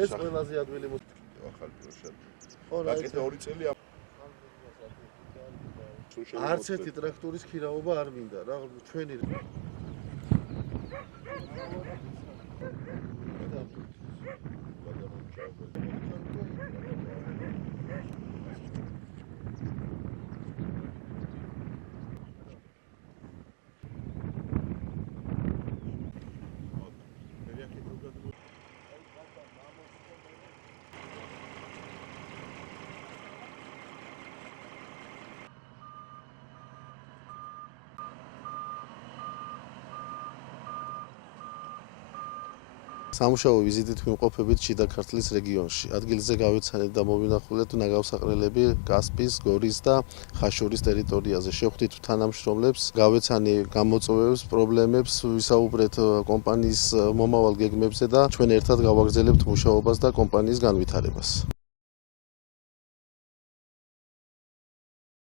ეს ყველაზე ადვილი ახალი პროექტი. ხო რა გაკეთე 2 წელი არც ერთი ტრაქტორის ქირავობა არ მინდა რა ჩვენი სამუშაო ვიზიტით ვიმყოფებით შიდა ქართლის რეგიონში. ადგილზე გავეცანით და მოვინახულეთ ნაგავსაყრელები კასპის, გორის და ხაშურის ტერიტორიაზე. შევხვდით თანამშრომლებს, გავეცანი გამოწვევებს, პრობლემებს, ვისაუბრეთ კომპანიის მომავალ გეგმებზე და ჩვენ ერთად გავაგრძელებთ მუშაობას და კომპანიის განვითარებას.